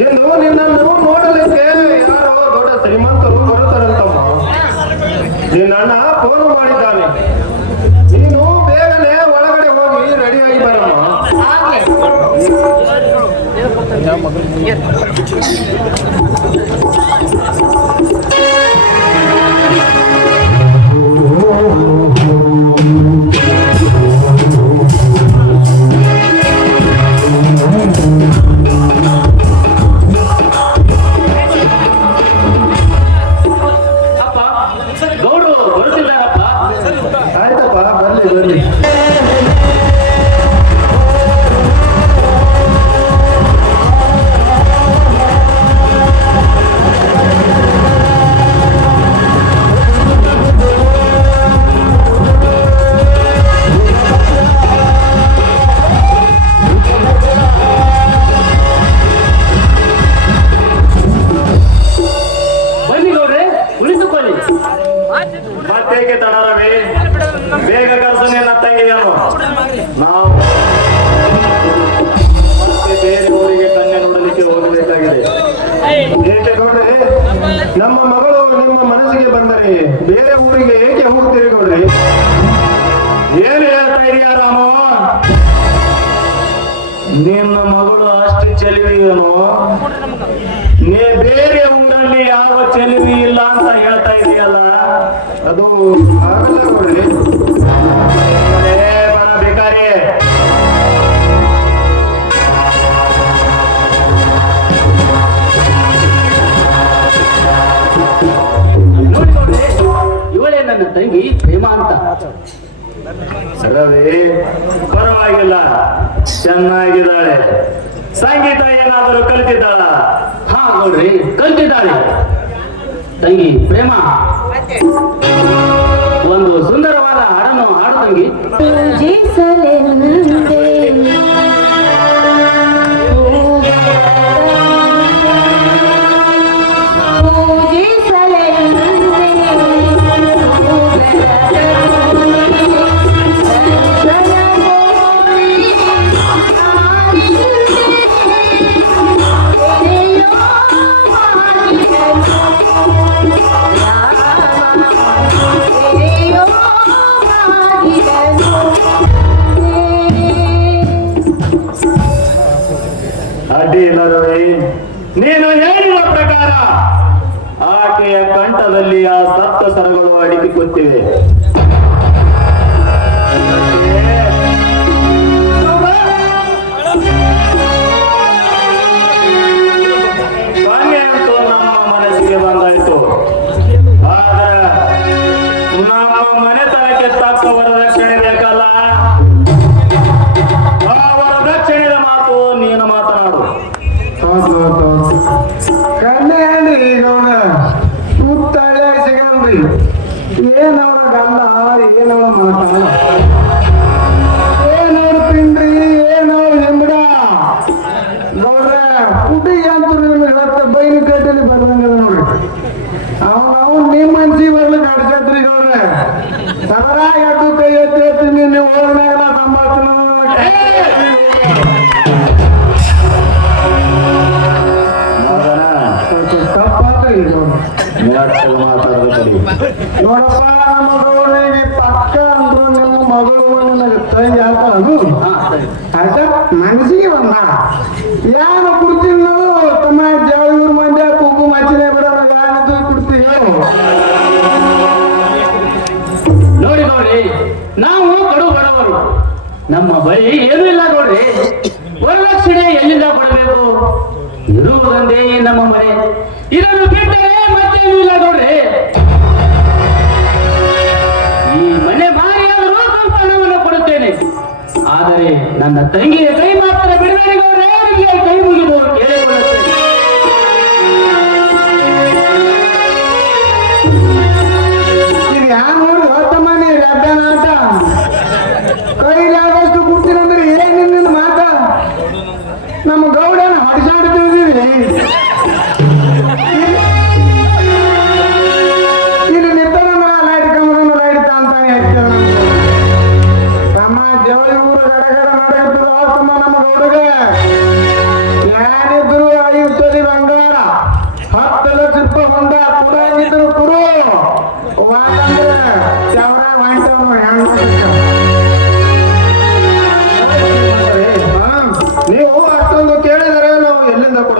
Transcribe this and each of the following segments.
ಏನು ನಿನ್ನನ್ನು ನೋಡಲಿಕ್ಕೆ ಯಾರೋ ದೊಡ್ಡ ಶ್ರೀಮಂತರು ಬರುತ್ತಾರಂತಮ್ಮ. ನಿನ್ನ ಅಣ್ಣ ಫೋನ್ ಮಾಡಿದ್ದಾನೆ. ನೀನು ಬೇಗನೆ ಒಳಗಡೆ ಹೋಗಿ ರೆಡಿಯಾಗಿ ಬರಮ್ಮ. ಆಯ್ತಪ್ಪ, ಬರ್ಲಿ ಬರ್ಲಿ. ಮತ್ತೇಕೆ ತಡ ರವಿ? ಬೇಗ ಕರ್ಸನೆ ತಂಗಿದನು. ನಾವು ಮತ್ತೆ ಬೇರೆ ಊರಿಗೆ ಕನ್ಯೆ ನೋಡಲಿಕ್ಕೆ ಹೋಗಬೇಕಾಗಿದೆ. ಏಕೆ ನೋಡ್ರಿ, ನಮ್ಮ ಮಗಳು ನಿಮ್ಮ ಮನಸ್ಸಿಗೆ ಬಂದರೆ ಬೇರೆ ಊರಿಗೆ ಏಕೆ ಹೋಗ್ತೀರಿ ನೋಡ್ರಿ? ಏನು ಹೇಳ್ತಾ ಇದೀಯ ರಾಮು? ನಿನ್ನ ಮಗಳು ಅಷ್ಟು ಚೆಲುವಿಯೇನು? ನೀ ಬೇರೆ ಊರಲ್ಲಿ ಯಾವ ಚೆಲುವಿ ಇಲ್ಲ ಅಂತ ಹೇಳ್ತಾ ಇದೆಯಲ್ಲ, ಅದು ಆಗಲ್ಲ ನೋಡ್ರಿ. ಬರ ಬೇಕಾರಿ, ಇವಳೇ ನನ್ನ ತಂಗಿ ಪ್ರೇಮ ಅಂತ. ರವಿ ಪರವಾಗಿಲ್ಲ, ಚೆನ್ನಾಗಿದ್ದಾಳೆ. ಸಂಗೀತ ಏನಾದರೂ ಕಲಿತಿದ್ದಾಳ? ಹಾ ನೋಡ್ರಿ, ಕಲ್ತಿದ್ದಾಳೆ. ತಂಗಿ ಪ್ರೇಮ ಒಂದು ಸುಂದರವಾದ ಹಾಡನ್ನು ಹಾಡು ತಂಗಿ. ಅಡ್ಡಿಲ್ಲ ರವಿ, ನೀನು ಹೇಳಿದ ಪ್ರಕಾರ ಆಕೆಯ ಕಂಠದಲ್ಲಿ ಆ ಸಪ್ತ ಸರಗಳು ಅಡಗಿಕೊತ್ತಿವೆ. ಕನ್ಯೆ ಅಂತೂ ನಮ್ಮ ಮನಸ್ಸಿಗೆ ಬಂದಾಯ್ತು. ಆದ್ರೆ ನಮ್ಮ ಮನೆತನಕ್ಕೆ ತಕ್ಕ ವರದಕ್ಷಿಣೆ ಬೇಕಲ್ಲ. ಆ ವರದಕ್ಷಿಣೆಯ ಮಾತು ನೀನು ಮಾತನಾಡು. ಕನ್ಯೆ ಏನ್ರಿ ಈಗ ಸುತ್ತಲೇ ಸಿಗಲ್ರಿ. ಏನವ್ರ ಗಂಡ, ಏನವ್ರ ಮಾತಾಡ, ಏನವ್ರ ತಿಂಡ್ರಿ, ಏನವ್ರ ಹಿಂಬಡ ನೋಡ್ರ ಹುಡುಗಿ ಅಂತೂ ನಿಮ್ಗೆ ಹೇಳತ್ತೆ ಬೈನ ಕಟ್ಟಲ್ಲಿ ಬರ್ದಂಗದ ನೋಡ್ರಿ. ನಾವು ನಿಮ್ಮ ಮನ್ಸಿ ಬರ್ಲಿಕ್ಕೆ ಅಡ್ಸತ್ರಿ ನೋಡ್ರಿ. ಸದರ ಎದ್ದು ಕೈ ಎತ್ತಿ ನೀವು ಓದ್ನಾಗೆಲ್ಲ ಸಂಭಾಷಣೆ ನೋಡಪ್ಪ. ಮಗಳಿಗೆ ಪಕ್ಕ ಅಂದ್ರು ನಿಮ್ಮ ಮಗಳು ನನಗೆ ತಂಗಿ ಆತ ಅದು ಆಯ್ತಾ. ಮನಸ್ಸಿಗೆ ಬಂದ ಯಾರು ಕುಡ್ತೀನಿ ನಾವು ತಮ್ಮ ಜಾಳೂರು ಮಂದಿ ಕುಂಕು ಮಚ್ಚಿನ ಬಿಡೋಣ ಯಾರದು ಕುಡ್ತೀವಿ. ನೋಡಿ ನೋಡಿ, ನಾವು ಕಡು ಬಡವರು, ನಮ್ಮ ಬಳಿ ಏನೂ ಇಲ್ಲ ನೋಡ್ರಿ. ವರದಕ್ಷಿಣೆ ಎಲ್ಲಿಂದ ಕೊಡಬೇಕು? ಇರುವುದೊಂದೇ ನಮ್ಮ ಮನೆ, ಇದನ್ನು ಬಿಟ್ಟರೆ ಮತ್ತೇನೂ ಇಲ್ಲ ನೋಡ್ರಿ. ಈ ಮನೆ ಮಾರಿಯಾದರೂ ಸ್ವಲ್ಪ ಹಣವನ್ನು ಕೊಡುತ್ತೇನೆ, ಆದರೆ ನನ್ನ ತಂಗಿಯ ಕೈ ಮಾತ್ರ ಬಿಡಬೇಡಿ ಗೌಡ್ರೆ. ನಿಮಗೆ ಕೈ ಮುಗಿದು ಕೇಳಿಕೊಳ್ಳುತ್ತೇನೆ. ಇದು ಯಾರು ನೋಡಿ ಹೊತ್ತಮ್ಮ ನೀವು ರಬ್ಬನ ಆಟ ಕೈಲಾದಷ್ಟು ಕೊಡ್ತೀರಂದ್ರೆ ಏನಿನ್ನ ಮಾತ. ನಮ್ಮ ಗೌಡನ ಹೊಡಿಸಾಡ್ತೀವಿ. ಇದು ನಿಂತಂದ್ರ ಲೈಟ್ ಕಮಲ ಲೈಟ್ ಅಂತಾನೆ ಹೇಳ್ತೇವೆ. ತಮ್ಮ ಜವಳಿ ಊರು ಗಡಗಡ ನಡೆಯುತ್ತದೆ ತಮ್ಮ ನಮ್ಮ ಗೌಡಗೆ.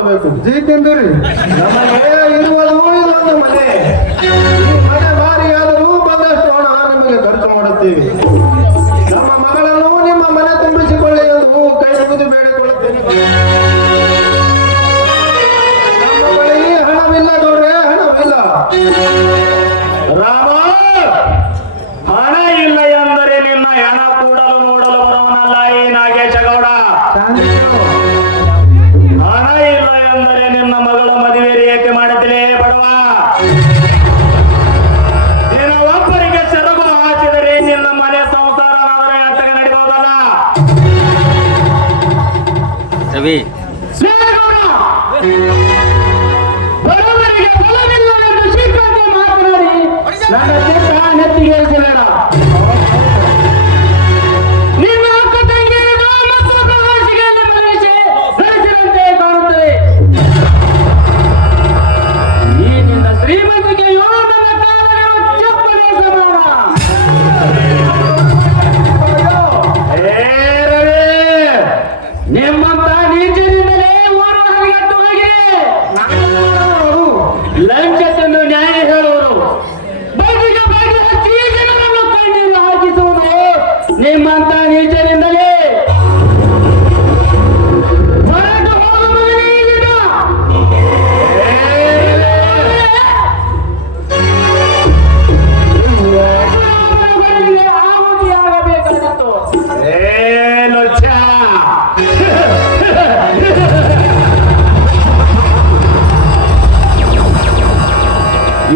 ಕೊಡಬೇಕು. ಜೀತೇಂದ್ರಿ ನಮಗೆ ಇರುವುದು ಇದೊಂದು ಮನೆ. ಈ ಮನೆ ಮಾರಿಯಾದರೂ ಬಂದಷ್ಟು ಹಣ ನಿಮಗೆ ಖರ್ಚು ಮಾಡುತ್ತೇವೆ. ನಮ್ಮ ಮಗಳನ್ನು ನಿಮ್ಮ ಮನೆ ತುಂಬಿಸಿಕೊಳ್ಳಿ ಎಂದು ಕೈ ಮುಗಿದು ಬೇಡಿಕೊಳ್ಳುತ್ತೇನೆ. ನಮ್ಮ ಬಳಿ ಹಣವಿಲ್ಲ ಗೌಡ್ರೆ, ಹಣವಿಲ್ಲ. ರಾಮ, ಹಣ ಇಲ್ಲ ಎಂದರೆ ನಿನ್ನ ಹೆಣ ಕೂಡಲು ನೋಡಲು ಬರುವನಲ್ಲ ಈ ನಾಗೇಶ ಗೌಡ. ಹಣ ಇಲ್ಲ ಎಂದರೆ ನಿನ್ನ ಮಗಳ ಮದುವೆ ಏಕೆ ಮಾಡುತ್ತಲೇ ಬಡವ. ನೀನು ಒಬ್ಬರಿಗೆ ಸೆರಗು ಹಾಕಿದರೆ ನಿನ್ನ ಮನೆ ಸಂಸಾರ ಅಟ್ಟಗೆ ನಡೆಯುವುದಲ್ಲ. ರವಿ ಬಡವರಿಗೆ ಬಲವಿಲ್ಲ ಎಂದು ಶ್ರೀಕಾಂತ ಮಾತನಾಡಿ ನನ್ನ ಚಿತ್ತ ನೆತ್ತಿಗೇರಿಸಬೇಡ. ನಿನ್ನ ಅಕ್ಕ ತಂಗಿಯರಿಗೂ ಮತ್ತು ಪ್ರವಾಸಿಗೆಯಲ್ಲಿ ನಡೆಸಿದಂತೆ ಕಾಣುತ್ತದೆ. ಈ ನಿನ್ನ ಶ್ರೀಮಂತಿಕೆಯು ನನ್ನ ಕಾಲಗಳು ಚಪ್ಪನೆ ಸಮಾನ. ರವಿ, ನಿಮ್ಮಂತ ನೀಚರಿಂದಲೇ ಊರು ಹರಿಗಟ್ಟು ಹೋಗಿದೆ. ಲಂಚ ತಂದು ನ್ಯಾಯ ಹೇಳುವರು, ಬೈದಿಗೆ ಬೈದು ಹಚ್ಚಿ ಜನರನ್ನು ಕಣ್ಣೀರು ಹಾಕಿಸುವುದು ನಿಮ್ಮಂತ ನೀಚರಿಂದಲೇ. ಹೊರಟು ಹೋಗು ಮಗನೇ ಇಲ್ಲಿಂದ. ಆಗುದಿಯಾಗಬೇಕಾಗಿತ್ತು. ಲೊಚ್ಚ,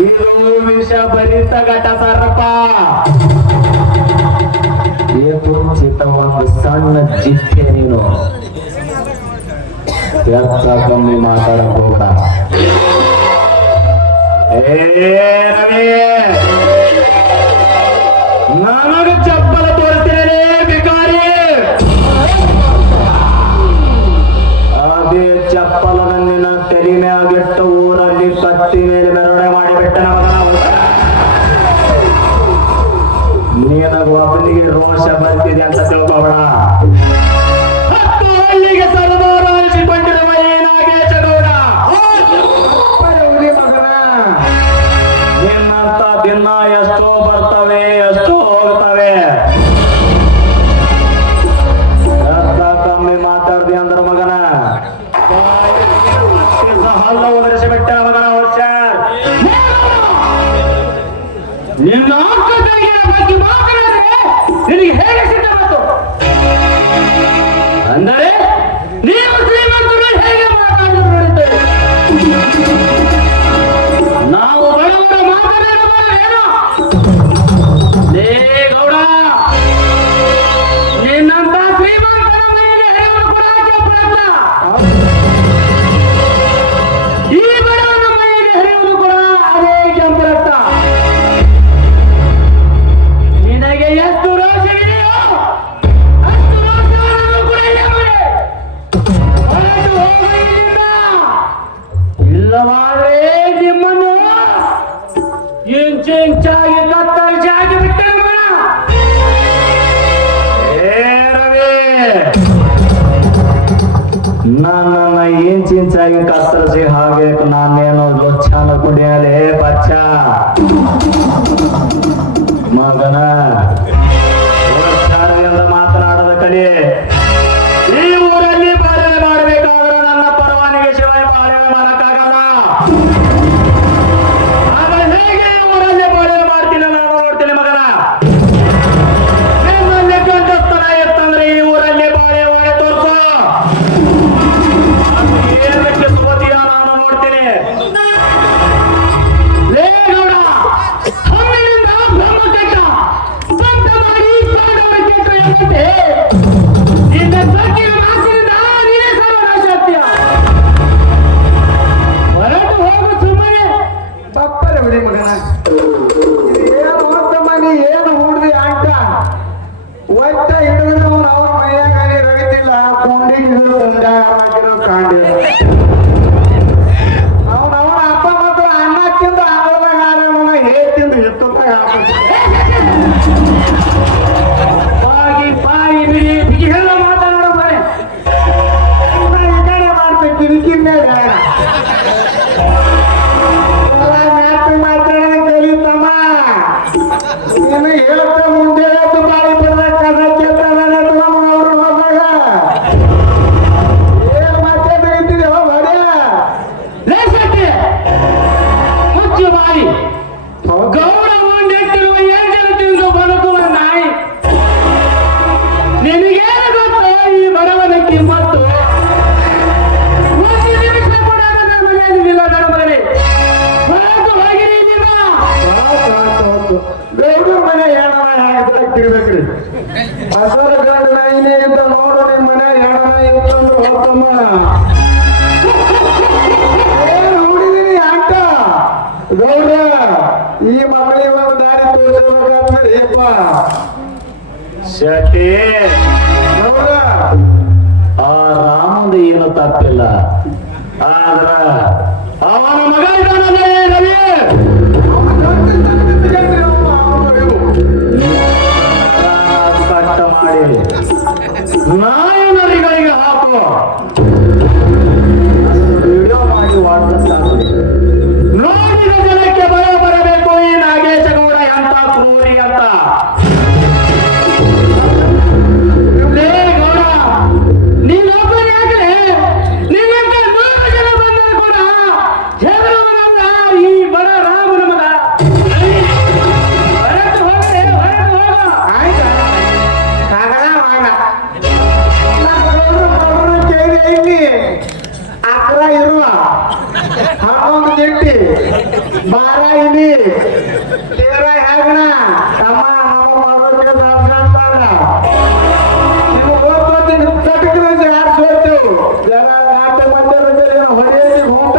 ಇದು ವಿಷ ಭರಿತ ಘಟ ಸರ್ಪ. ಕುಂಚಿತ ಒಂದು ಸಣ್ಣ ಜಿಪ್ಪೆ ನೀನು ವ್ಯರ್ಥ ಕಮ್ಮಿ ಮಾತಾಡಕ್ ಹೋಗ್ಬೇಡ. ರವಿ, ನನಗೆ ಚಪ್ಪಲ ತೋರಿಸ್ತೇನೆ ಬಿಕಾರಿ. ಅದೇ ಚಪ್ಪಲನ ನಿನ್ನ ತೆರಿ ಮ್ಯಾಗಿಟ್ಟ ಊರಲ್ಲಿ ಕತ್ತಿ ಮೇಲೆ ಮೆರವಣೆ ಮಾಡಿಬಿಟ್ಟ ನಿನಗ ಒಬ್ಬನಿಗೆ ರೋಷ ಬರ್ತಿದೆ ಅಂತ ತಿಳ್ಕೊಬೇಡ. ಹತ್ತು ಹಳ್ಳಿಗೆ ಸರ್ದಾರ ಅನಿಸಿಕೊಂಡಿರುವ ಈ ನಾಗೇಶ ಗೌಡ ನಿನ್ನಂತ ದಿನ ಎಷ್ಟೋ ಬರ್ತವೆ ಎಷ್ಟೋ ಹೋಗ್ತವೆ. ವ್ಯರ್ಥ ಕಮ್ಮಿ ಮಾತಾಡ್ದಿ ಅಂದ್ರ ಮಗನ ಹಲ್ಲ ಒದರಿಸಿಬಿಟ್ಟ ಮಗನ ಹುಷಾರ್. ನಿನ್ನ ಅಕ್ಕ ತಂಗಿಯರ ಬಗ್ಗೆ ಮಾತನಾಡಿದ್ರೆ ನಿನಗೆ ಹೇಗೆ ಸಿದ್ಧ ಬಂತು? ಅಂದರೆ ನೀವು ಶ್ರೀಮಂತರು ಹೇಗೆ ಮಾತಾಡಲು ನೋಡಿದ್ದೇವೆ. ನಾವು ಬಡವರ ಮಾತನಾಡಬಾರದೇನೋ? ಲೇ ಗೌಡ, ನಿನ್ನಂತ ಶ್ರೀಮಂತರ ಮನೆಯಲ್ಲಿ ಹರಿಯುವುದು ಕೂಡ ಕೆಂಪರಲ್ಲ. ಈ ಬಡವನ ಮನೆಯಲ್ಲಿ ಹರಿಯುವುದು ಕೂಡ ಅದೇ ಕೆಂಪರತ್ತ. ನಿನಗೆ ಎಷ್ಟು ರೋಷವಿದೆಯೋ ಅಷ್ಟು ರೋಷವನ್ನು ಕೂಡ ಇದೆ ಮನೆ. ಹೊರಟು ಹೋಗು ಇಲ್ಲಿಂದ. ಇಲ್ಲವಾದರೆ ನಿಮ್ಮನ್ನು ಇಂಚಾಗಿ ಕತ್ತರಿಸಿ ಹಾಕಿಬಿಟ್ಟೆ ಮನ. ರವಿ, ನನ್ನನ್ನ ಇಂಚಾಗಿ ಕತ್ತರಿಸಿ ಹಾಗೆ ನಾನೇನು ಲೊಚ್ಚಾನ ಕುಡಿಯಲೇ ಬಚ್ಚ ಮಗನ. ಉಚ್ಚಾರದಿಂದ ಮಾತನಾಡದ ಕಲಿ. ಈ ಊರಲ್ಲಿ ಪಾಲನೆ ಮಾಡಬೇಕಾದ್ರೆ ನನ್ನ ಪರವಾನಿಗೆ ಶಿವಾಯ ಪಾಲನೆ ಮಾಡಕ್ಕಾಗಲ್ಲ. ಆಗ ಹೇಗೆ ಈ ಊರಲ್ಲಿ ಪಾಲನೆ ಮಾಡ್ತೀನಿ ನಾನು ನೋಡ್ತೀನಿ ಮಗನ. ನಿಮ್ಮಲ್ಲಿ ಕಂಠಸ್ಥನ ಇತ್ತಂದ್ರೆ ಈ ಊರಲ್ಲಿ ಬಾಳೆ ಮಾಡಿ ತೋರ್ಸು. ಏನಕ್ಕೆ ಸೋತಿಯ ನಾನು ನೋಡ್ತೀನಿ. ಲೇ ಗೌಡ, ಹಮ್ಮಿನಿಂದ ಬ್ರಹ್ಮ ಕೆಟ್ಟ ಕಿರಿಕಿರಿ ಮಾತಾಡೋದ ಕಲಿತಮ್ಮ ನೀನು ಹೇಳ್ತ ಮುಂದೆ ಬಾಳಿ ಬಿಡ್ದ ಕದ ಕೇಳ್ತಾರ ಅವರು ಹೋದಾಗ ಏನ್ ಮಾತಾಡ್ತಿದ್ದೀವಿ ಹೊಡೆಯ ಲೇಸಕ್ಕೆ ಮುಚ್ಚು ಬಾಯಿ ಗೌರವ ನೆಟ್ಟಿರುವ ಎಂಜಲು ತಿಂದು ಬದುಕುವ ನಾಯಿ ನಿನಗೇನು ಗೊತ್ತೋ ಈ ಬಡವನ ಕಿಮ್ಮತ್ತು ಒಂದು ನಿಮಿಷ ಕೂಡ ನನ್ನ ಮನೆಯಲ್ಲಿಲ್ಲ ನಡುಮನೆ ಹೊರತು ಹೋಗಿರಿ ಇಲ್ಲಿಂದ. ಬೇಗೂರ್ ಮನೆ ಹೇಳಬೇಕ್ರಿ ಹಸರ ಗಂಡ ನಾಯಿನೇ ಅಂತ ನೋಡು ನಿಮ್ ಮನೆ ಹೇಳ ಇತ್ತಂದ್ರೆ ಹೋಗ್ತಮ್ಮ ಏನ್ ಹುಡಿದೀನಿ ಆಟ ಗೌಡ ಈ ಮಕ್ಕಳಿಗೆ ಒಂದು ದಾರಿ ತೋರಿಸ್ಬೇಕಾದ್ರೆ ಏಪ್ಪ ಶೆಟ್ಟಿ ಗೌಡ ಆ ರಾಮದ ಏನು ತಪ್ಪಿಲ್ಲ ಆದ್ರ ಅವನ ಮಗ ಇದ್ದಾನಲ್ಲೇ ರವಿ ಕಟ್ಟ ಮಾಡಿ ನಾಯನರಿಗಳಿಗೆ ಹಾಕು ವಿಡಿಯೋ ಮಾಡಿ ವಾಟ್ಸಪ್ ನೋಡಿದ ಜನಕ್ಕೆ ಭಯ ಬರಬೇಕು ಈ ನಾಗೇಶ ಗೌಡ ಎಂತ ಕ್ರೂರಿ ಅಂತ ಲೇ ಗೌಡ ನೀನೊಬ್ಬನೇ ಆಗಲೇ ನಿನ್ನಂತ 100 ಜನ ಬಂದರೂ ಕೂಡ ಹೆದರುವನಲ್ಲ ಈ ಬಡ ರಾಮನ ಮಗ. ಹೊರಟು ಹೋಗಲೇ, ಹೊರಟು ಹೋಗ. ಆಯ್ತಾ ಇಲ್ಲಿ ಅಕ್ರ ಇರುವ ಹನ್ನೊಂದು ಜಂಟಿ ಬಾರ ಇಲ್ಲಿ ತೇರ ಹೇಗಣ ತಮ್ಮ ನಮ್ಮ ಮಾಡೋಕೆ ಅಂತಾರ ನೀವು ಓದ್ತೀನಿ ತಟಕಿನ ಯಾರು ಸೋತು ಜನ ನಾಟ್ಯ ಮಧ್ಯದಲ್ಲಿ ಹೊಡೆಯಲ್ಲಿ ಹೋಗ್ತ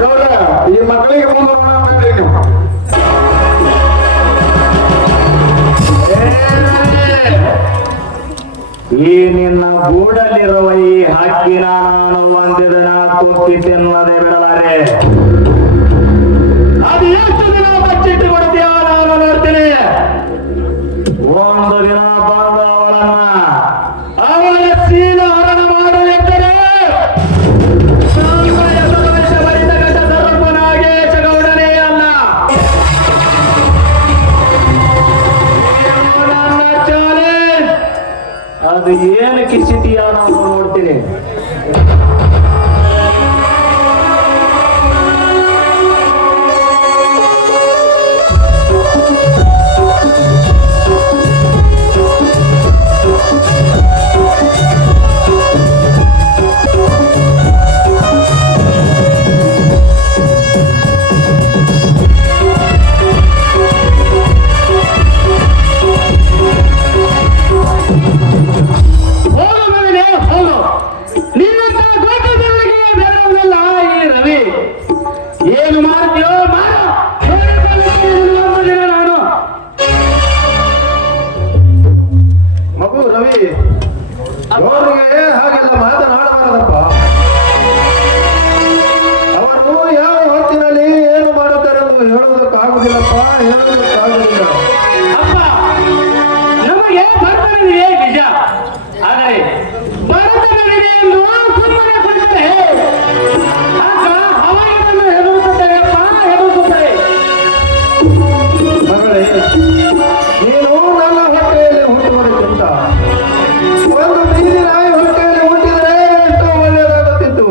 ಗೌಡ ಈ ಮಕ್ಕಳಿಗೆ ಮುಂದೆ ಮಾಡ್ರಿ ನೀವು ಈ ನಿನ್ನ ಗೂಡಲ್ಲಿರುವ ಈ ಹಕ್ಕಿನ ನಾನು ಒಂದು ದಿನ ಕುಕ್ಕಿ ತಿನ್ನದೆ ಬಿಡಲಾರೆ ಅದು ಎಷ್ಟು ದಿನ ಬಚ್ಚಿಟ್ಟು ಕೊಡ್ತೀಯ ನಾನು ನೋಡ್ತೀನಿ ಒಂದು ದಿನ ಬಂದು ಅವಳನ್ನ ಅವಳ ಶೀಲ ಹರಣ ಮಾಡು ಎಂದರೆ ಬರಿತಕ್ಕಂಥ ಸರ್ಪ ನಾಗೇಶ ಗೌಡನೇ ಅಲ್ಲ ನನ್ನ ಚಾಲೆಂಜ್ ಅದು ಏನು ಕಿಸಿತೀಯ ನಾನು ನೋಡ್ತೀನಿ ಹೋಗು ಮಗನೇ, ಹೋಗು. ನಿನ್ನಂತ ದೊಡ್ಡ ಜನರಿಗೆ ಬೇಡವಲ್ಲ ಈ ರವಿ. ಏನು ಮಾಡ್ತೀಯೋ ಮಾಡು. ನೋಡಿಕೊಳ್ಳುತ್ತೇನೆ ಒಂದು ದಿನ ನಾನು. ಮಗು ರವಿ ಅವರಿಗೆ ಹಾಗೆಲ್ಲ ಮಾತನಾಡಬಾರದಪ್ಪ ಅವರು ಯಾವ ಹೊತ್ತಿನಲ್ಲಿ ಏನು ಮಾಡುತ್ತಾರೆ ಎಂದು ಹೇಳುವುದಕ್ಕಾಗುದಿಲ್ಲಪ್ಪ ಹೇಳುವುದಕ್ಕಾಗುದಿಲ್ಲ ಅಪ್ಪ, ನಮಗೆ ಬರ್ತನಿದೆ ನಿಜ, ಆದರೆ ಬರ್ತನಿದೆ ಎಂದು ಸುಮ್ಮನೆ ಕೊಟ್ಟರೆ ಆಗ ಹವಾಯಿಯನ್ನು ಹೆದರುತ್ತೇವೆಪ್ಪ, ಹೆದರುತ್ತಾರೆ. ಮಗಳೇ ನೀನು ನನ್ನ ಹೊಟ್ಟೆಯಲ್ಲಿ ಹುಟ್ಟುವುದಕ್ಕಿಂತ ಒಂದು ಬೀದಿ ನಾಯಿ ಹೊಟ್ಟೆಯಲ್ಲಿ ಹುಟ್ಟಿದರೆ ಎಷ್ಟೋ ಒಳ್ಳೆಯದಾಗುತ್ತಿತ್ತು.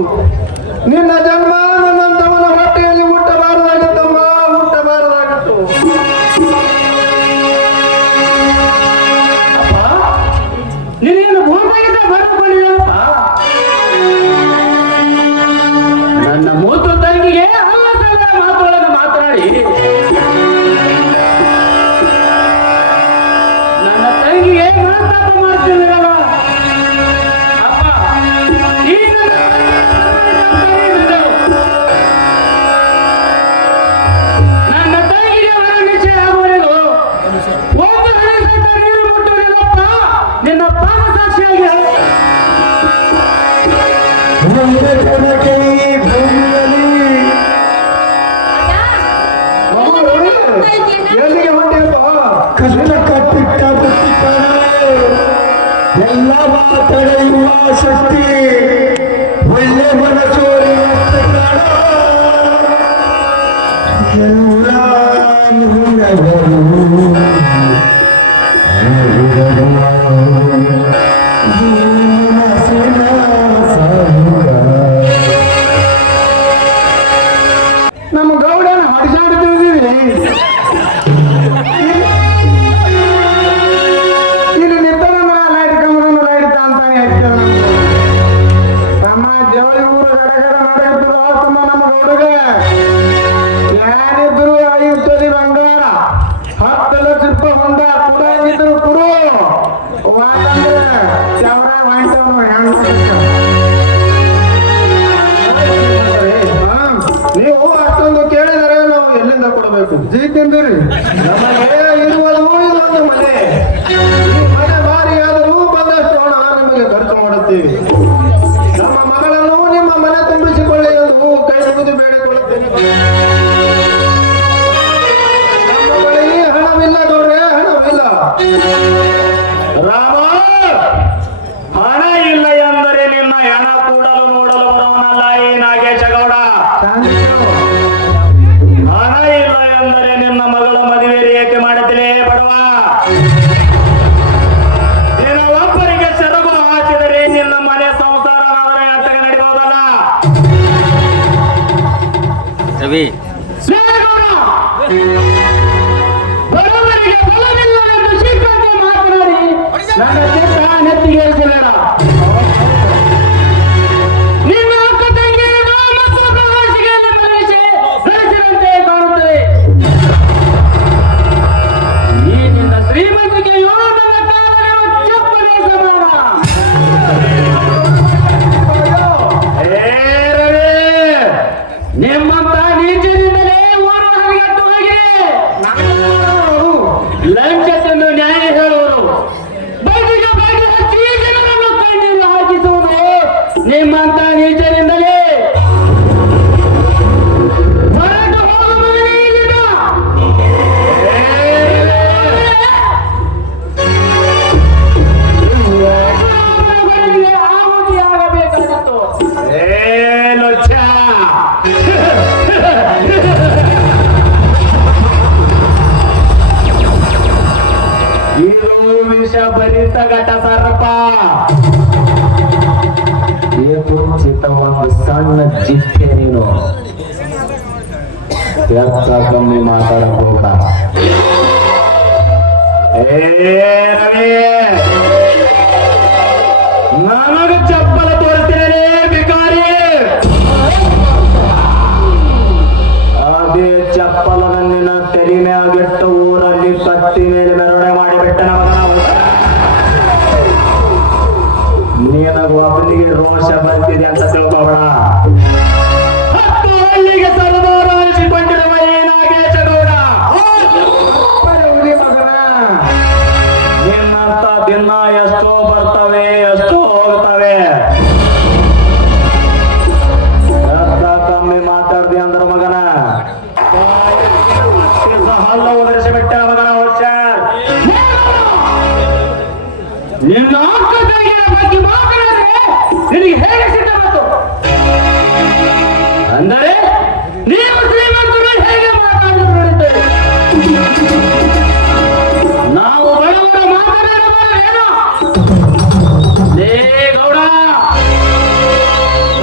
ನಿನ್ನ ಜನ್ಮ ನನ್ನಂತವನ ಹೊಟ್ಟೆಯಲ್ಲಿ ಹುಟ್ಟಬಾರದಾಗಿತ್ತಮ್ಮ, ಹುಟ್ಟಬಾರದಾಗಿತ್ತು. ನೀನೇನು ಭೂಮಿಯಿಂದ ಬರೆದುಕೊಂಡಿದ್ದಪ್ಪ. ನನ್ನ ಮೂತು ತಂಗಿಗೆ ಅಲ್ಲಸಲ್ಲ ಮಾತುಗಳನ್ನು ಮಾತನಾಡಿ ನನ್ನ ತಂಗಿಗೆ ಮನಸ್ತಾಪ ಮಾಡ್ತಿದ್ದೀರಲ್ಲ ಅಪ್ಪ. ಈ ನನ್ನ ನನ್ನ ತಂಗಿಗೆ ಮನ ನಿಶ್ಚಯ ಆಗುವವರೆಗೂ ಒಂದು ಹನಿ ಸಹಿತ ನೀರು ಮುಟ್ಟುವುದಿಲ್ಲಪ್ಪ. ನಿನ್ನ ಪಾಪ ಸಾಕ್ಷಿಯಾಗಿ ಹೇಳು. ಒಂದೇ ಜನಕ್ಕೆ ಈ ಭೂಮಿಯಲ್ಲಿ ಮಗು ರವಿ, ಎಲ್ಲಿಗೆ ಹೊಂಟೆಯಪ್ಪ? ಕಷ್ಟ ಕಟ್ಟಿಟ್ಟ ಎಲ್ಲ ತಡೆಯುವ ಮಾಡುತ್ತಿದ್ದೇವೆ. ನಮ್ಮ ಮಗಳನ್ನು ನಿಮ್ಮ ಮನೆ ತುಂಬಿಸಿಕೊಳ್ಳಿ ಎಂದು ಕೈ ಮುಗಿದು ಬೇಡಿಕೊಳ್ಳುತ್ತೇನೆ. ನಮ್ಮ ಬಳಿ ಹಣವಿಲ್ಲ ಗೌಡ್ರೆ, ಹಣವಿಲ್ಲ. ರಾಮ, ಹಣ ಇಲ್ಲ ಎಂದರೆ ನಿನ್ನ ಹೆಣ ಕೂಡಲು ನೋಡಲು ಬರುವನಲ್ಲ ಈ ನಾಗೇಶ ಗೌಡ. ಹಣ ಇಲ್ಲ ಎಂದರೆ ನಿನ್ನ ಮಗಳ ಮದುವೆ ಏಕೆ ಮಾಡುತ್ತಲೇ ಬಡವ. ನಿನ್ನ ಒಬ್ಬರಿಗೆ ಸೆರಗು ಹಾಕಿದರೆ ನಿನ್ನ ಮನೆ ಸಂಸಾರ ಎತ್ತಗೆ ನಡೆಯುವುದಲ್ಲ. ಬಡವರಿಗೆ ಬಲವಿಲ್ಲ ಎಂದು ಶ್ರೀಕಂಠ ಮಾತನಾಡಿ ನನ್ನ ಚಿತ್ತ ನೆತ್ತಿಗೇರಿಸಬೇಡ. ನಿನ್ನ ಅಕ್ಕ ತಂಗಿಯರು ಮತ್ತು ಪ್ರವಾಸಿಗೆಯಲ್ಲಿ ಬೆಳೆಸಿದಂತೆ ಕಾಣುತ್ತದೆ. ಈ ನಿನ್ನ ಶ್ರೀಮಂತಿಕೆಯು ನನ್ನ ಕಾಲವನ್ನು ಚಪ್ಪನೆ ಸಮಾನ. ನಿಮ್ಮಂತ ನೀಚರಿಂದಲೇ ಊರು ಹರಿಗಟ್ಟು ಹೋಗಿದೆ. ಲಂಚ ತಂದು ನ್ಯಾಯ ಹೇಳುವರು, ಬಗೆಗೆ ಬಗೆ ಹಚ್ಚಿ ಜನರನ್ನು ಕಣ್ಣೀರು ಹಾಕಿಸುವುದು ನಿಮ್ಮಂತ ನೀಚರಿಂದಲೇ. ಹೊರಟು ಹೋಗು ಮಗನೇ ಇಲ್ಲಿಂದ. ಆಹುತಿಯಾಗಬೇಕಾಗಿತ್ತು. ಇದು ವಿಷಭರಿತ ಘಟ ಸರ್ಪ. ಚಿತ್ತ ಒಂದು ಸಣ್ಣ ಚಿಟ್ಟೆ ನೀನು ಎತ್ತ ಕಮ್ಮಿ ಮಾತಾಡಬಹುದ. ನನಗ ಚಪ್ಪಲ ತೋರಿಸ್ತೇನೆ ಭಿಕಾರಿ. ಅದೇ ಚಪ್ಪಲನ ನಿನ್ನ ತೆರಿ ಮ್ಯಾಗಿಟ್ಟು ಊರಲ್ಲಿ ಕತ್ತಿ ಮೇಲೆ ಮೆರವಣೆ ಮಾಡಿಬಿಟ್ಟನ. ನಿನಗ ಒಬ್ಬನಿಗೆ ರೋಷ ಬರ್ತಿದೆ ಅಂತ ತಿಳ್ಕೋಬೇಡ. ಹತ್ತು ಹಳ್ಳಿಗೆ ಸರ್ದಾರ ಅನಿಸಿಕೊಂಡಿರುವ ಈ ನಾಗೇಶ ಗೌಡ ನಿನ್ನಂತ ದಿನ ಎಷ್ಟೋ ಬರ್ತವೆ, ಎಷ್ಟೋ ಹೋಗ್ತವೆ. ಎತ್ತ ಕಮ್ಮಿ ಮಾತಾಡ್ದಿ ಅಂದ್ರ ಮಗನ ಹಲ್ಲ ಒದರಿಸಿ ಬಿಟ್ಟ ಮಗನ ಹುಷಾರ್. ನಿನ್ನ ಅಕ್ಕ ತಂಗಿಯ ಬಗ್ಗೆ ಮಾತನಾಡಿದ್ರೆ ನಿನಗೆ ಹೇಗೆ ಸಿಟ್ಟ ಬಂತು? ಅಂದರೆ ನೀವು ಶ್ರೀಮಂತರು ಹೇಗೆ ಮಾತಾಡಿದ್ರು ನೋಡಿದ್ದೇವೆ. ನಾವು ಬಡವರು ಮಾತನಾಡಬಾರದೇನೋ? ಲೇ ಗೌಡ,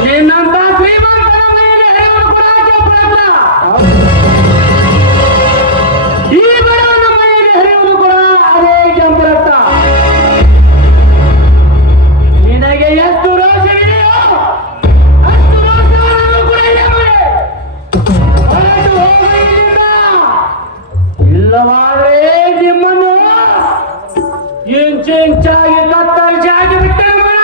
ನಿನ್ನಂತ ಶ್ರೀಮಂತರ ಮೇಲೆ ಹರಿಯುವ ಪರಾಜಯ ಪ್ರಯತ್ನ. ಈ ಬಡವನ ಮನೆಯಲ್ಲಿ ಹರಿಯುವುದು ಕೂಡ ಅದೇ ಕೆಂಪು ರಕ್ತ. ನಿನಗೆ ಎಷ್ಟು ರೋಷವಿದೆಯೋ ಅಷ್ಟು ರೋಷವನ್ನು ಕೂಡ ಇದೆ ಮನೆ. ಹೊರಟು ಹೋಗು ಇಲ್ಲಿಂದ. ಇಲ್ಲವಾದರೆ ನಿಮ್ಮನ್ನು ಇಂಚಾಗಿ ಕತ್ತರಿಸಿ ಹಾಕಿಬಿಟ್ಟೆ ಮನ.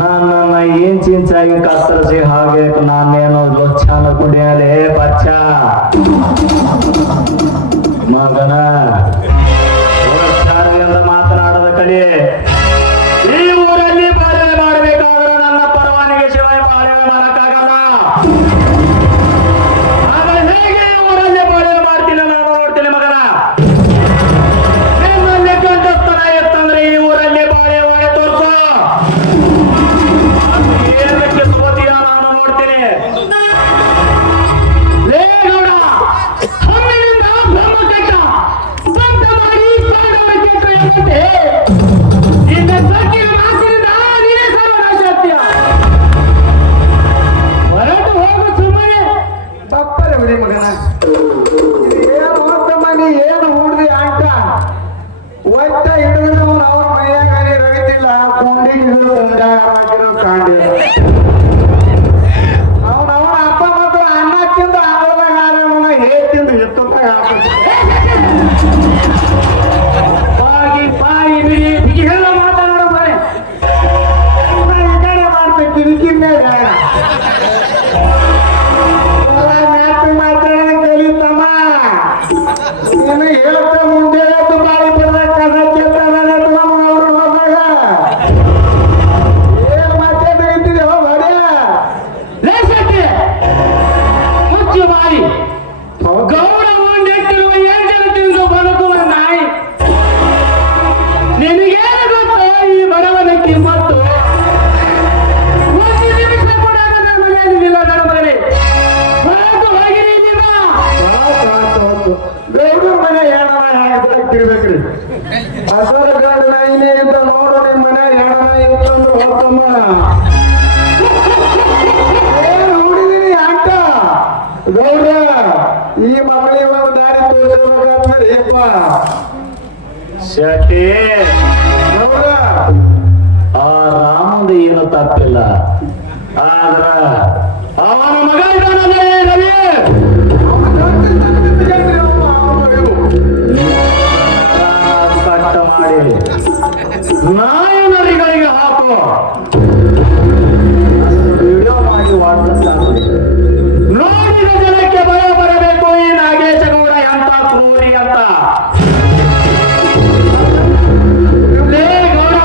ನನ್ನನ್ನ ಇಂಚಾಗಿ ಕತ್ತರಿಸಿ ಹಾಗೆ ನಾನೇನೋ ಲೊಚ್ಚಾನ ಕುಡಿಯಲೇ ಬಚ್ಚ ಮಗನ. ಹುಷಾರಿಯಿಂದ ಮಾತನಾಡದ ಕಡೆ. ಈ ಊರಲ್ಲಿ ಬಾಳ್ವೆ ಮಾಡಬೇಕಾದ್ರೆ ನನ್ನ ಪರವಾನಿಗೆ ಶಿವಾಯ ಬಾಳ್ವೆ ಮಾಡಕ್ಕಾಗಲ್ಲ. ಆದ್ರೆ ಹೇಗೆ ಈ ಊರಲ್ಲಿ ಬಾಳ್ವೆ ಮಾಡ್ತೀನಿ ನಾನು ನೋಡ್ತೀನಿ ಮಗನ. ನಿಮ್ಮಲ್ಲಿ ಗಂಡಸ್ತನ ಇತ್ತಂದ್ರೆ ಈ ಊರಲ್ಲಿ ಬಾಳ್ವೆ ಮಾಡಿ ತೋರಿಸು. ಏನಕ್ಕೆ ತಗೋತೀಯ ನಾನು ನೋಡ್ತೀನಿ. ಲೇ ಗೌಡ, ಹಮ್ಮಿನಿಂದ ಬ್ರಹ್ಮ ಕೆಟ್ಟ, ಸ್ವಂತ ಮಾಡಿ ಪ್ರಾಣವ ಕೆಟ್ಟ ಎಂಬಂತೆ ನಿನ್ನ ಸೊಕ್ಕಿನ ಮಾತಿನಿಂದ ನೀನೇ ಸರ್ವನಾಶ ಆಗ್ತೀಯ. ಹೊರಟು ಹೋಗು ಸುಮ್ಮನೆ. ತಪ್ಪರವ್ರಿ ಮಗನ. ಏನು ಹೋಗ್ತಮ್ಮ, ನೀ ಏನು ಹುಡ್ದಿ ಅಂಟ ಒತ್ತ ಹಿಡಿದ್ರೆ ಅವ್ರ ಮೈಯಾಗ ರೈತಿಲ್ಲ, ಕುಂಡಿಗೆ ಹಿಡಿದು ಹಾಕಿರೋ ಕಾಂಡಿ. ಅವನ ಅಪ್ಪ ಮತ್ತು ಅನ್ನ ತಿಂದು ಆಗೋದಾಗ ಆರೋಣ ಹೇ ತಿಂದು ಎತ್ತುತ್ತಾಗ ಬಾಗಿ ಬಾಯಿ ಬಿಡಿ ಬಿಗಿ ಹೇಳ ಮಾತನಾಡೋ ಮನೆ. ಈ ಕಡೆ ಮಾಡ್ಬೇಕು ಕಿರಿಕಿನ್ನೇ ಬೇಡ. ಎಲ್ಲ ಮ್ಯಾಪಿಂಗ್ ಮಾತಾಡೋದು ಕಲಿತಮ್ಮ. ನೀನು ಹೇಳ್ತಾ ಮುಂದೆ ಹಸರ ಗಂಡ ನಾಯಿನೇ ಅಂತ ನೋಡು ನಿಮ್ಮ ಮನೆ ಹೆಣ ನಾಯಿ ಇತ್ತಂದ್ರೆ ಹೋಗ್ತಮ್ಮ ಏನ್ ಹುಡುಗಿನಿ ಆಟ ಗೌಡ ಈ ಮಕ್ಕಳಿಗೆ ಒಂದು ದಾರಿ ತೋರಿಸ್ಬೇಕಾಗ್ತದೆಯಪ್ಪ ಶೆಟ್ಟಿ ಗೌಡ ಆ ರಾಮದ ಏನು ತಪ್ಪಿಲ್ಲ ಆದ್ರ ಅವನ ಮಗ ಇದ್ದಾನಲ್ಲೇ ರವಿ ಕಟ್ಟ ಮಾಡಿ ನಾಯಿ ನರಿಗಳಿಗೆ ಹಾಕು ವಿಡಿಯೋ ಮಾಡಿ ವಾಟ್ಸಪ್ ನೋಡಿದ ಜನಕ್ಕೆ ಭಯ ಬರಬೇಕು ಈ ನಾಗೇಶ ಗೌಡ ಎಂತ ಕ್ರೂರಿ ಅಂತ ಲೇ ಗೌಡ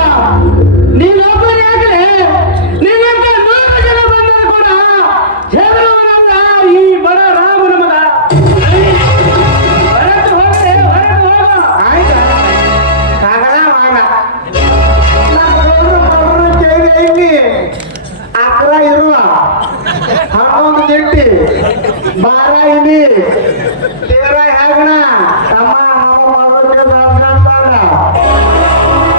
ನೀನೊಬ್ಬನೇ ಆಗ್ಲೇ ನಿನ್ನಂತ 100 ಜನ ಬಂದರೂ ಕೂಡ ಹೆದರುವನಲ್ಲ ಈ ಬಡ ರಾಮನ ಮಗ ಹೊರಟು ಹೋಗ್ರೆ ಹೊರಟು ಹೋಗ ಆಯ್ತಾ ಕಾಗಣ ಮಾಡ ಅಕ್ರ ಇರುವ ಹಣ್ಣೊಂದು ಜಟ್ಟಿ ಬಾರ ಇಲ್ಲಿ ತೇರ ಹೆಗಣ ತಮ್ಮ ನಮ್ಮ ಮಾಡೋಕೆ ಸಾಧ್ಯ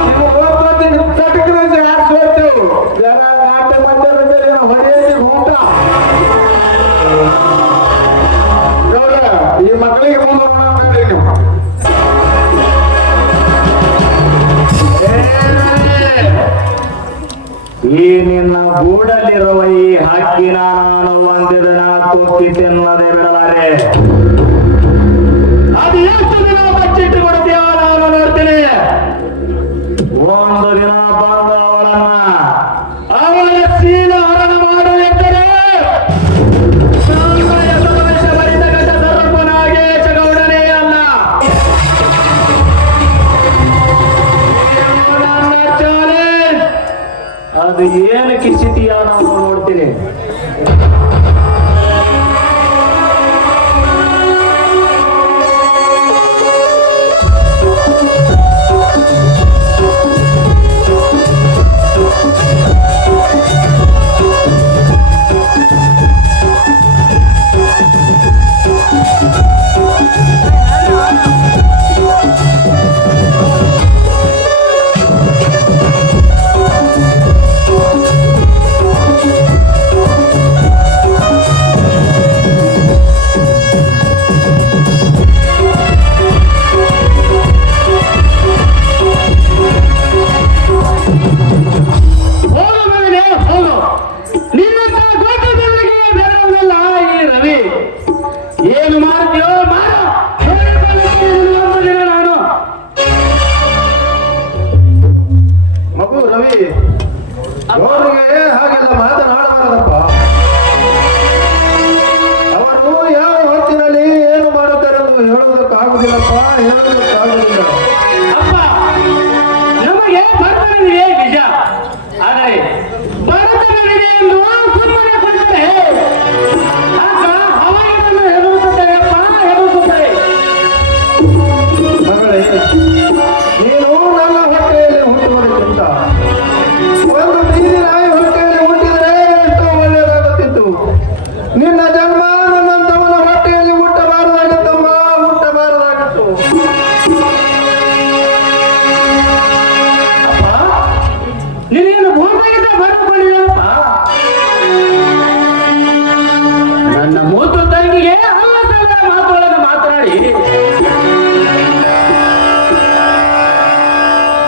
ನೀವು ಹೋಗ್ತೀನಿ ತಟಕದಂತೆ ಹಾಕ್ಸೋತು ಜನ ನಾಟ್ಯ ಮಧ್ಯದ ಮೇಲೆ ಹೊಡೆಯಲ್ಲಿ ಊಟ ಗೌಡ ಈ ಮಕ್ಕಳಿಗೆ ಮುಂದೆ ಮಾಡ್ರಿ ನೀವು ಈ ನಿನ್ನ ಗೂಡಲ್ಲಿರುವ ಈ ಹಕ್ಕಿನ ನಾನು ಒಂದು ದಿನ ಕುಕ್ಕಿ ತಿನ್ನದೆ ಬಿಡಲಾರೆ ಅದು ಎಷ್ಟು ದಿನ ಬಚ್ಚಿಟ್ಟು ಕೊಡ್ತೀಯ ನಾನು ನೋಡ್ತೀನಿ ಒಂದು ದಿನ ಬಂದು ಅವಳ ಶೀಲ ಹರಣ ಮಾಡು ಎಂದರೆ ಭರಿತ ಗಜ ಸರ್ಪ ನಾಗೇಶ ಗೌಡನೇ ಅಲ್ಲ ನನ್ನ ಚಾಲೆಂಜ್ ಅದು ಏನು ಕಿಸಿತೀಯ ನಾವು ನೋಡ್ತೀನಿ ಏನು ಮಾಡ್ತೀಯೋ ನಾನು ಮಗು ರವಿ ಅವರಿಗೆ ಹಾಗೆಲ್ಲ ಮಾತನಾಡಬಾರದಪ್ಪ ಅವರು ಯಾವ ಹೊತ್ತಿನಲ್ಲಿ ಏನು ಮಾಡುತ್ತಾರೆ ಎಂದು ಹೇಳುವುದಕ್ಕಾಗುದಿಲ್ಲಪ್ಪ ಹೇಳುವುದಕ್ಕಾಗುದಿಲ್ಲ ಅಪ್ಪ ನಮಗೆ ಬರ್ತನಿದೆ ನಿಜ ಆದರೆ ಬರ್ತನಿದೆ ಎಂದು ಸುಮ್ಮನೆ ಕೊಟ್ಟರೆ ಹವಾಯಿಯನ್ನು ಹೆದರುತ್ತೇವೆಪ್ಪ ಹೆದರುತ್ತಾರೆ ಮಗಳೇ ನೀನು ನನ್ನ ಹೊಟ್ಟೆಯಲ್ಲಿ ಹುಟ್ಟುವುದಕ್ಕಿಂತ ಒಂದು ಬೀದಿ ನಾಯಿ ಹೊಟ್ಟೆಯಲ್ಲಿ ಹುಟ್ಟಿದರೆ ಎಷ್ಟೋ ಒಳ್ಳೆಯದಾಗುತ್ತಿತ್ತು ನಿನ್ನ ಜನ್ಮ ನನ್ನಂತವನ ಹೊಟ್ಟೆಯಲ್ಲಿ ಹುಟ್ಟಬಾರದಾಗಿತ್ತಮ್ಮ ಹುಟ್ಟಬಾರದಾಗಿತ್ತು ನೀನೇನು ಭೂಮಿಯಿಂದ ಬರೆದುಕೊಂಡಿದ್ದಪ್ಪ ನನ್ನ ಮೂತು ತಂಗಿಗೆ ಅಲ್ಲ ಸಲ್ಲದ ಮಾತುಗಳನ್ನು ಮಾತನಾಡಿ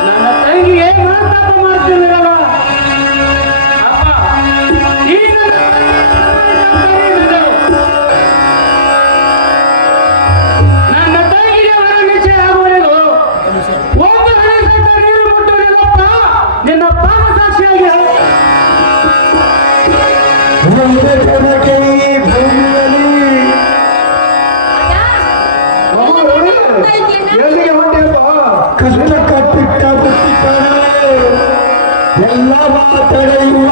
ನನ್ನ ತಂಗಿಗೆ ಮಾತಾಪ ಮಾಡ್ತಿದ್ದೀರಲ್ಲ ಅಪ್ಪ ಈ ನನ್ನ ತಂಗಿಗೆ ಹೊರ ನಿಶ್ಚಯ ಆಗುವವರೆಗೂ ಒಂದು ಹಣಸಂತ ನೀರು ಮುಟ್ಟುವುದಿಲ್ಲಪ್ಪ ನಿನ್ನ ಪಾಪ ಸಾಕ್ಷಿಯಾಗಿ ಹೇಳು. ಎಲ್ಲಿಗೆ ಹೊಟ್ಟೆಯಪ್ಪ ಕಷ್ಟ ಕಟ್ಟಿಟ್ಟ ಎಲ್ಲ ಮಾತಡೆಯುವ